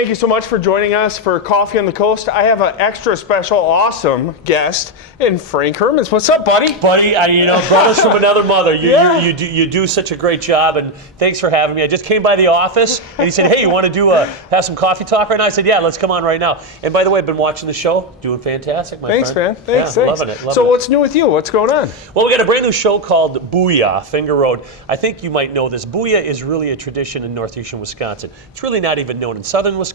thank you so much for joining us for Coffee on the Coast. I have an extra special, awesome guest in Frank Hermans. What's up, buddy? Buddy, brothers from another mother. You do such a great job, and thanks for having me. I just came by the office, and he said, hey, you want to have some coffee talk right now? I said, yeah, let's come on right now. And by the way, I've been watching the show, doing fantastic, my friend. Man. Thanks, Loving it. So what's new with you? What's going on? Well, we got a brand new show called Booyah, Finger Road. I think you might know this. Booyah is really a tradition in northeastern Wisconsin. It's really not even known in southern Wisconsin,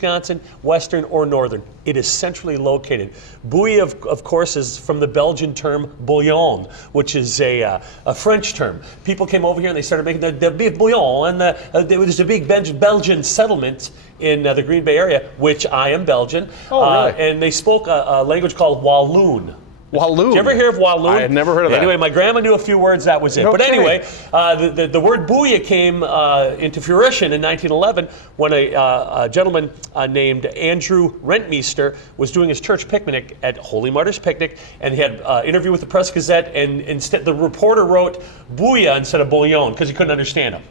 western, or northern. It is centrally located. Booyah, of course, is from the Belgian term bouillon, which is a French term. People came over here and they started making the beef bouillon, and there was a big Belgian settlement in the Green Bay area, which I am Belgian. Oh, really? And they spoke a language called Walloon. Walloon. Did you ever hear of Walloon? I had never heard of that. Anyway, my grandma knew a few words, that was it. No But kidding. anyway, the word booyah came into fruition in 1911 when a gentleman named Andrew Rentmeester was doing his church picnic at Holy Martyrs Picnic, and he had an interview with the Press Gazette, and instead the reporter wrote booyah instead of bouillon because he couldn't understand him.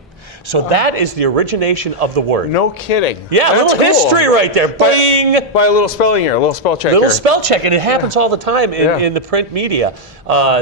So that is the origination of the word. No kidding. Yeah, That's a little cool. history right there. Bing! By a little spelling here, a little spell check Little here. spell check, and it happens all the time in the print media.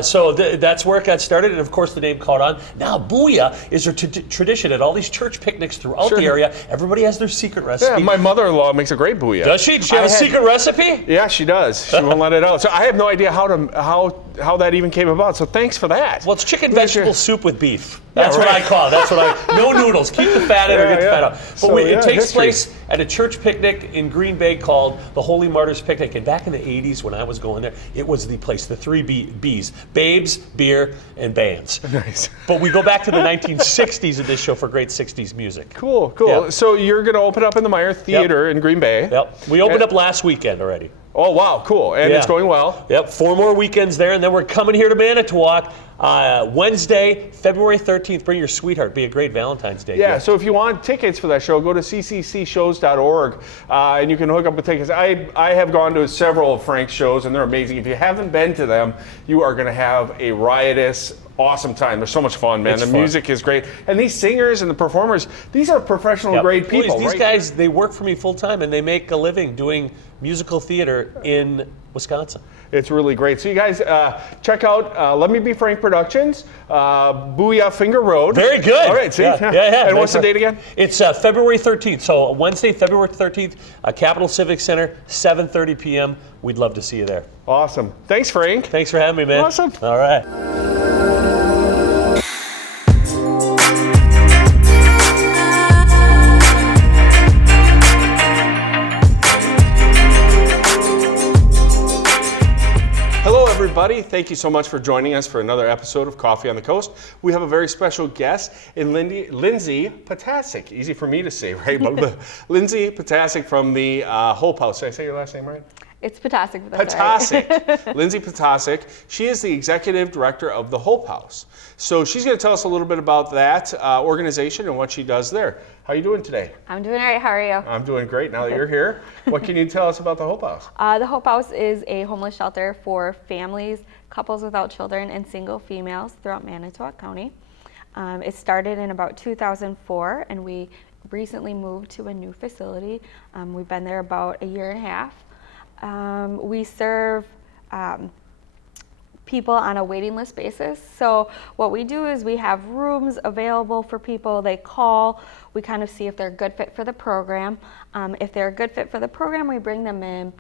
So that's where it got started, and of course the name caught on. Now, booyah is a tradition at all these church picnics throughout the area. Everybody has their secret recipe. Yeah, my mother-in-law makes a great booyah. Does she? Does she have a secret recipe? Yeah, she does. She won't let it out. So I have no idea how that even came about. So thanks for that. Well, it's chicken vegetable soup with beef. That's what I call it. No noodles. Keep the fat in or get the fat out. But it takes place at a church picnic in Green Bay called the Holy Martyrs Picnic. And back in the 80s when I was going there, it was the place, the three B's. Babes, beer, and bands. Nice. But we go back to the 1960s in this show for great 60s music. Cool. Yeah. So you're going to open up in the Meyer Theater in Green Bay. Yep. We opened up last weekend already. Oh, wow, cool. And it's going well. Yep, 4 more weekends there, and then we're coming here to Manitowoc Wednesday, February 13th. Bring your sweetheart. Be a great Valentine's Day Yeah, gift. so if you want tickets for that show, go to cccshows.org, and you can hook up with tickets. I have gone to several of Frank's shows, and they're amazing. If you haven't been to them, you are going to have a riotous, awesome time. They're so much fun, man. It's the fun. music is great. And these singers and the performers, these are professional grade people, These right? guys, they work for me full time, and they make a living doing musical theater in Wisconsin. It's really great. So you guys check out Let Me Be Frank Productions, Booyah Finger Road. Very good. All right, see? Yeah. And what's the date again? It's February 13th. So Wednesday, February 13th, Capitol Civic Center, 7:30 p.m. We'd love to see you there. Awesome. Thanks, Frank. Thanks for having me, man. Awesome. All right. Everybody, thank you so much for joining us for another episode of Coffee on the Coast. We have a very special guest in Lindsay Potasic. Easy for me to say, right? But Lindsay Potasic from the Hope House. Did I say your last name right? It's Potasic. Potasic. Lindsay Potasic. She is the executive director of the Hope House. So she's going to tell us a little bit about that organization and what she does there. How are you doing today? I'm doing all right. How are you? I'm doing great now that you're here. What can you tell us about the Hope House? The Hope House is a homeless shelter for families, couples without children, and single females throughout Manitowoc County. It started in about 2004, and we recently moved to a new facility. We've been there about a year and a half. We serve people on a waiting list basis. So what we do is we have rooms available for people. They call. We kind of see if they're a good fit for the program. If they're a good fit for the program, we bring them in,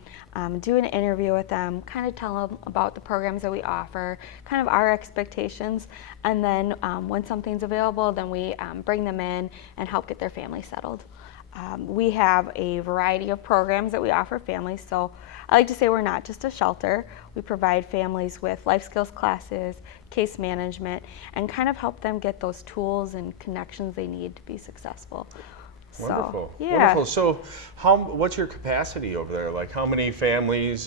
do an interview with them, kind of tell them about the programs that we offer, kind of our expectations. And then when something's available, then we bring them in and help get their family settled. We have a variety of programs that we offer families. So I like to say we're not just a shelter. We provide families with life skills classes, case management, and kind of help them get those tools and connections they need to be successful. Wonderful. So, yeah. Wonderful. So what's your capacity over there? Like how many families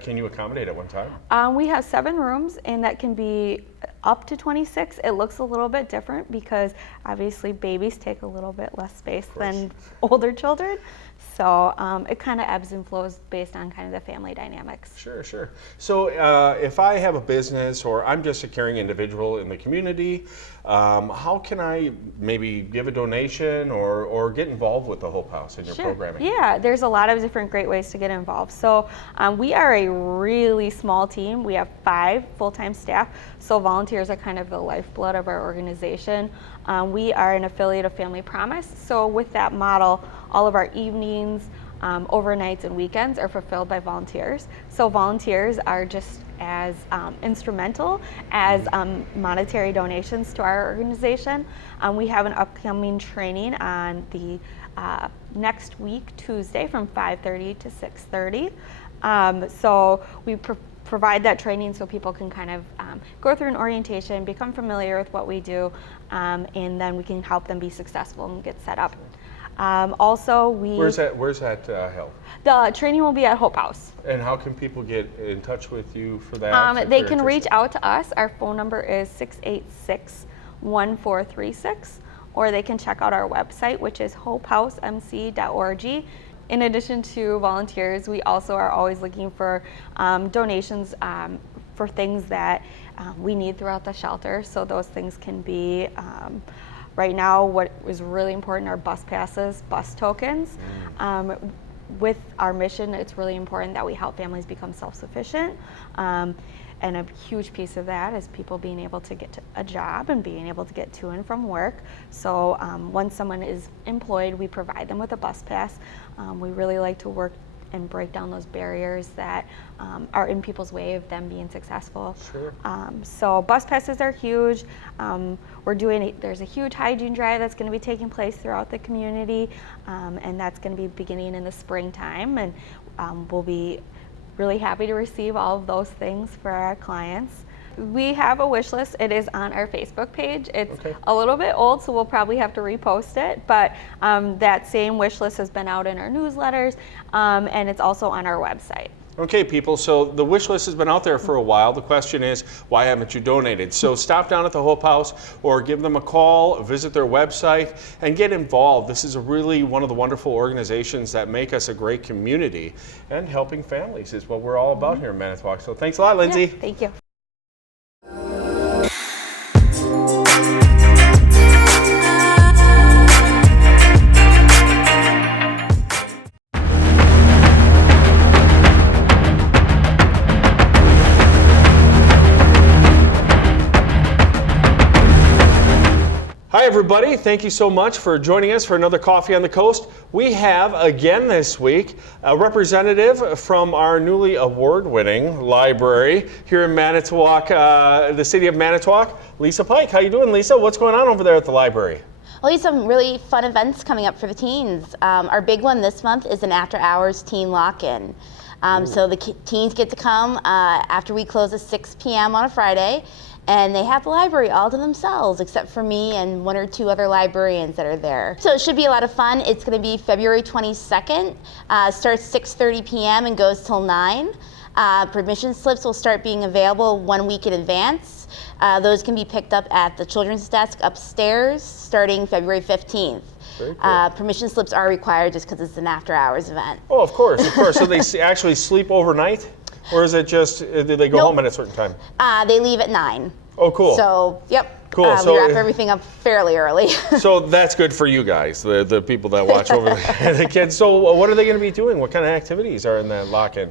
can you accommodate at one time? We have 7 rooms, and that can be up to 26. It looks a little bit different because obviously babies take a little bit less space than older children. So it kind of ebbs and flows based on kind of the family dynamics. Sure, sure. So if I have a business or I'm just a caring individual in the community, how can I maybe give a donation or get involved with the Hope House in your programming? Yeah, there's a lot of different great ways to get involved. So we are a really small team. We have 5 full-time staff, so volunteers are kind of the lifeblood of our organization. We are an affiliate of Family Promise, so with that model, all of our evenings, overnights, and weekends are fulfilled by volunteers. So volunteers are just as instrumental as monetary donations to our organization. We have an upcoming training on the next week, Tuesday, from 5:30 to 6:30. So we provide that training so people can kind of go through an orientation, become familiar with what we do, and then we can help them be successful and get set up. Also, Where's that held? The training will be at Hope House. And how can people get in touch with you for that? They can reach out to us. Our phone number is 686-1436, or they can check out our website, which is hopehousemc.org. In addition to volunteers, we also are always looking for donations for things that we need throughout the shelter. So those things can be, right now, what is really important are bus passes, bus tokens. With our mission, it's really important that we help families become self-sufficient. And a huge piece of that is people being able to get to a job and being able to get to and from work. So once someone is employed, we provide them with a bus pass. We really like to work and break down those barriers that are in people's way of them being successful. Sure. So bus passes are huge. There's a huge hygiene drive that's going to be taking place throughout the community, and that's going to be beginning in the springtime, and we'll be really happy to receive all of those things for our clients. We have a wish list. It is on our Facebook page. It's a little bit old, so we'll probably have to repost it, but that same wish list has been out in our newsletters, and it's also on our website. Okay, people, so the wish list has been out there for a while. The question is, why haven't you donated? So stop down at the Hope House or give them a call, visit their website, and get involved. This is really one of the wonderful organizations that make us a great community, and helping families is what we're all about here in Manitowoc. So thanks a lot, Lindsay. Yeah, thank you. Hi everybody, thank you so much for joining us for another Coffee on the Coast. We have again this week a representative from our newly award-winning library here in Manitowoc, the city of Manitowoc, Lisa Pike. How you doing, Lisa? What's going on over there at the library? Well, we have some really fun events coming up for the teens. Our big one this month is an after-hours teen lock-in. So the teens get to come after we close at 6 p.m. on a Friday, and they have the library all to themselves, except for me and 1 or 2 other librarians that are there. So it should be a lot of fun. It's going to be February 22nd. Starts 6:30 p.m. and goes till 9. Permission slips will start being available 1 week in advance. Those can be picked up at the children's desk upstairs starting February 15th. Very cool. Permission slips are required just because it's an after-hours event. Oh, of course, of course. So they actually sleep overnight? Or is it just, do they go home at a certain time? They leave at 9. Oh, cool. So, yep. Cool. We wrap everything up fairly early. So that's good for you guys, the people that watch over there, the kids. So what are they going to be doing? What kind of activities are in that lock-in?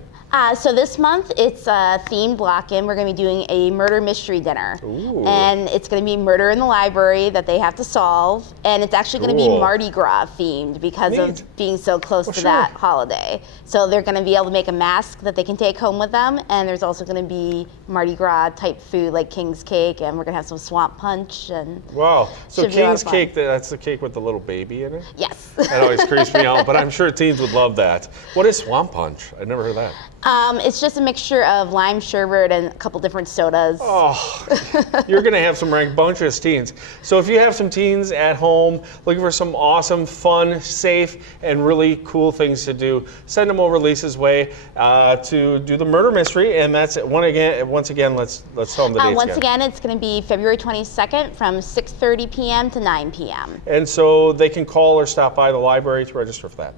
So this month it's a themed lock-in. We're going to be doing a murder mystery dinner. Ooh. And it's going to be murder in the library that they have to solve. And it's actually going to be Cool. Mardi Gras themed because Neat. of being so close to sure. that holiday. So they're going to be able to make a mask that they can take home with them. And there's also going to be Mardi Gras type food like King's Cake, and we're going to have some swamp punch. And Wow. So should be a lot of King's fun. Cake, that's the cake with the little baby in it? Yes. That always creeps me out, but I'm sure teens would love that. What is Swamp Punch? I've never heard of that. It's just a mixture of lime sherbet and a couple different sodas. Oh, you're going to have some rambunctious teens. So if you have some teens at home looking for some awesome, fun, safe, and really cool things to do, send them over Lisa's way to do the murder mystery. And that's it. Once again, let's tell them the dates Once again, it's going to be February 22nd from 6:30 p.m. to 9 p.m. And so they can call or stop by the library to register for that.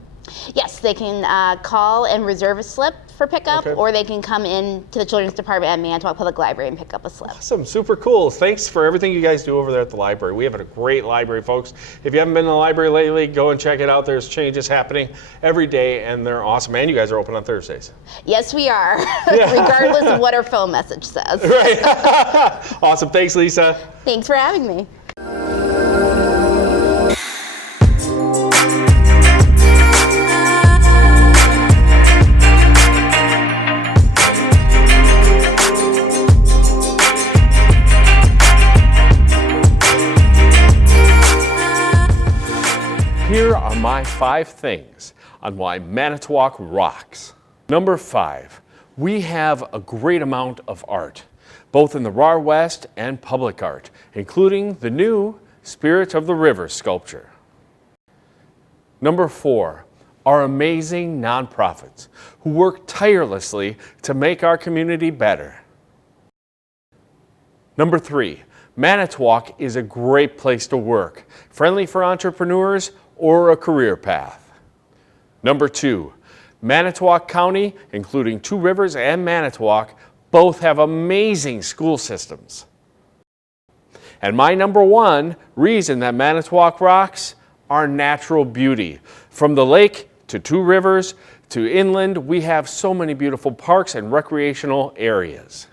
Yes, they can call and reserve a slip for pickup, Okay. or they can come in to the Children's Department at Manitowoc Public Library and pick up a slip. Awesome, super cool. Thanks for everything you guys do over there at the library. We have a great library, folks. If you haven't been in the library lately, go and check it out. There's changes happening every day, and they're awesome. And you guys are open on Thursdays. Yes, we are, regardless of what our phone message says. Awesome. Thanks, Lisa. Thanks for having me. Here are my 5 things on why Manitowoc rocks. Number 5, we have a great amount of art, both in the RAR West and public art, including the new Spirit of the River sculpture. Number 4, our amazing nonprofits who work tirelessly to make our community better. Number 3, Manitowoc is a great place to work, friendly for entrepreneurs or a career path. Number 2, Manitowoc County, including Two Rivers and Manitowoc, both have amazing school systems. And my number 1 reason that Manitowoc rocks, our natural beauty. From the lake to Two Rivers to inland, we have so many beautiful parks and recreational areas.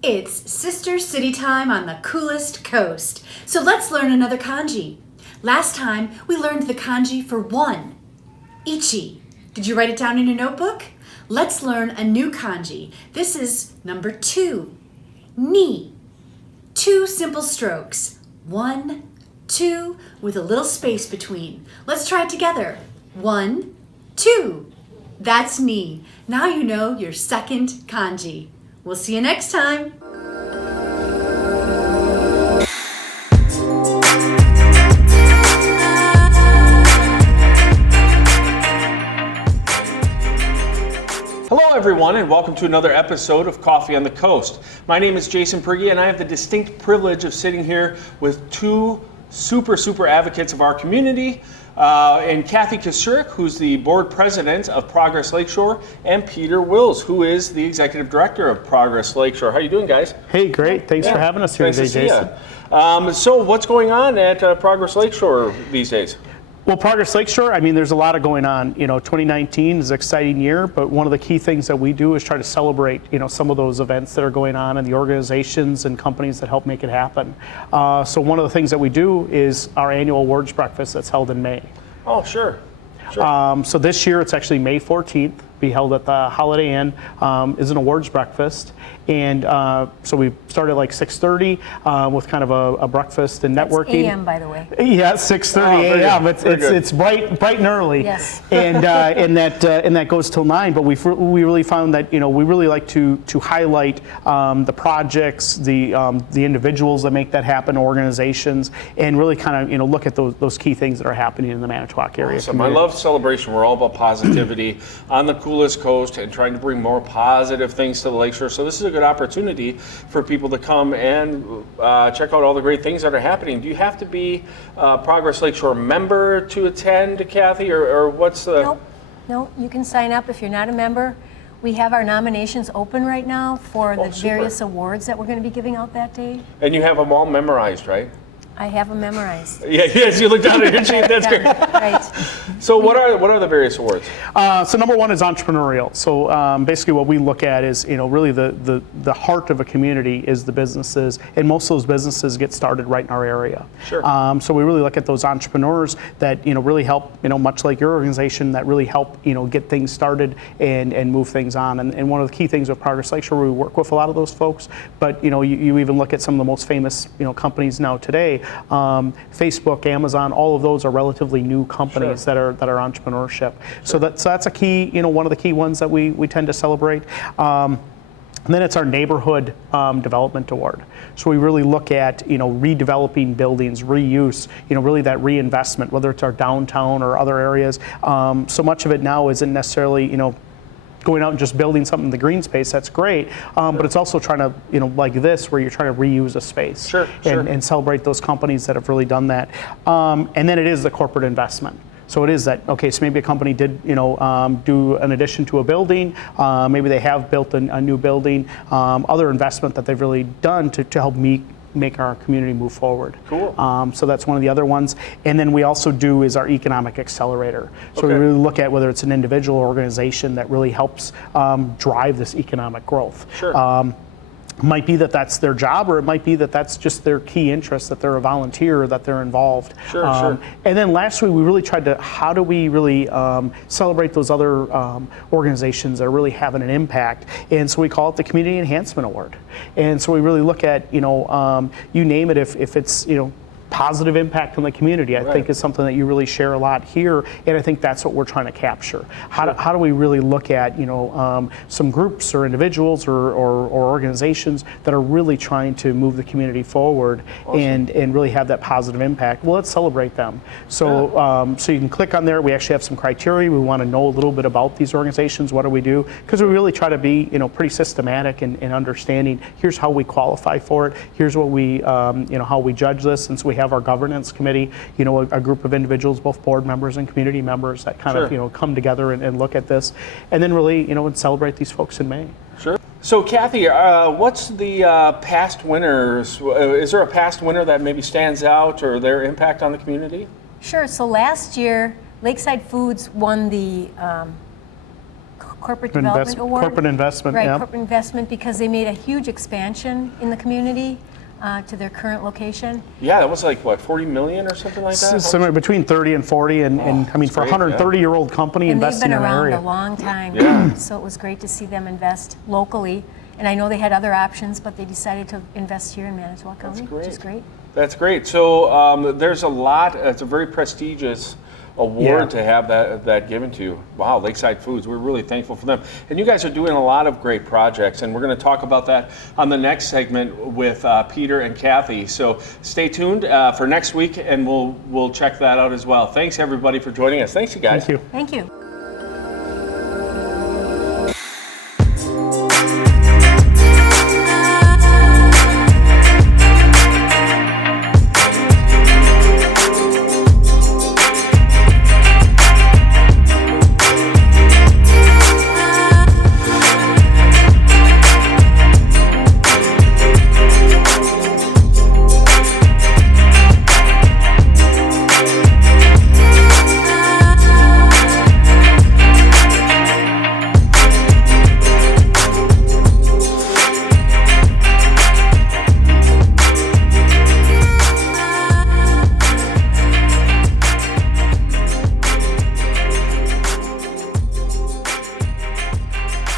It's Sister City time on the coolest coast. So let's learn another kanji. Last time we learned the kanji for 1, ichi. Did you write it down in your notebook? Let's learn a new kanji. This is number 2, ni. 2 simple strokes. 1, 2, with a little space between. Let's try it together. 1, 2. That's ni. Now you know your second kanji. We'll see you next time. Hello everyone and welcome to another episode of Coffee on the Coast. My name is Jason Prigge and I have the distinct privilege of sitting here with 2 super advocates of our community, and Kathy Kasurik, who's the board president of Progress Lakeshore, and Peter Wills, who is the executive director of Progress Lakeshore. How you doing, guys? Hey, great. Thanks for having us here Nice to today, see Jason. ya. So what's going on at Progress Lakeshore these days? Well, Progress Lakeshore, I mean, there's a lot of going on. 2019 is an exciting year, but one of the key things that we do is try to celebrate, some of those events that are going on and the organizations and companies that help make it happen. So one of the things that we do is our annual awards breakfast that's held in May. Oh, sure. So this year it's actually May 14th, be held at the Holiday Inn, is an awards breakfast. And so we start at like 6:30 with kind of a breakfast and networking. AM, by the way. Yeah, 6:30 a.m. It's bright and early. Yes. And that goes till 9. But we really found that we really like to highlight the projects, the individuals that make that happen, organizations, and really kind of look at those key things that are happening in the Manitowoc area. Awesome. I love celebration. We're all about positivity on the coolest coast and trying to bring more positive things to the lakeshore. So this is a good opportunity for people to come and check out all the great things that are happening. Do you have to be a Progress Lakeshore member to attend, Kathy, or what's the... Nope, you can sign up if you're not a member. We have our nominations open right now for the super. various awards that we're going to be giving out that day. And you have them all memorized, right? I have them memorized. Yeah, yes, you looked down at your sheet. That's great. Right. So what are the various awards? So number 1 is entrepreneurial. So basically what we look at is, really the heart of a community is the businesses, and most of those businesses get started right in our area. Sure. So we really look at those entrepreneurs that, really help, much like your organization, that really help, get things started and move things on. And one of the key things with Progress Lakeshore, we work with a lot of those folks, but, you even look at some of the most famous, companies now today, Facebook, Amazon, all of those are relatively new companies that are entrepreneurship. So that's a key, one of the key ones that we tend to celebrate. And then it's our neighborhood development award. So we really look at, redeveloping buildings, reuse, really that reinvestment, whether it's our downtown or other areas. So much of it now isn't necessarily, going out and just building something in the green space. That's great, but it's also trying to, like this, where you're trying to reuse a space and celebrate those companies that have really done that. And then it is the corporate investment. So it is that, okay, so maybe a company did, do an addition to a building, maybe they have built a new building, other investment that they've really done to help make our community move forward. Cool. So that's one of the other ones. And then we also do is our economic accelerator. So we really look at whether it's an individual or organization that really helps drive this economic growth. Sure. Might be that that's their job, or it might be that that's just their key interest, that they're a volunteer, or that they're involved. Sure. And then lastly, we really tried to, how do we really celebrate those other organizations that are really having an impact? And so we call it the Community Enhancement Award. And so we really look at, you name it, if it's, positive impact on the community, I think is something that you really share a lot here, and I think that's what we're trying to capture. How do we really look at some groups or individuals or organizations that are really trying to move the community forward and really have that positive impact? Well, let's celebrate them. So so you can click on there. We actually have some criteria. We want to know a little bit about these organizations. What do we do? Because we really try to be pretty systematic in understanding. Here's how we qualify for it. Here's what we how we judge this. And so we have our governance committee, a group of individuals, both board members and community members, that kind of come together and look at this, and then really and celebrate these folks in May. Sure. So Kathy, what's the past winners? Is there a past winner that maybe stands out, or their impact on the community? Sure. So last year, Lakeside Foods won the Corporate Development Award. Corporate investment, right, corporate investment, because they made a huge expansion in the community to their current location. Yeah, that was like, what, 40 million or something like that? Somewhere between 30 and 40, and I mean, for a 130-year-old company investing in an area. And they've been around a long time, so it was great to see them invest locally. And I know they had other options, but they decided to invest here in Manitowoc County, which is great. That's great. So there's a lot, it's a very prestigious award to have that given to you. Wow, Lakeside Foods, we're really thankful for them. And you guys are doing a lot of great projects, and we're going to talk about that on the next segment with Peter and Kathy. So stay tuned for next week, and we'll check that out as well. Thanks everybody for joining us. Thanks you guys. Thank you. Thank you.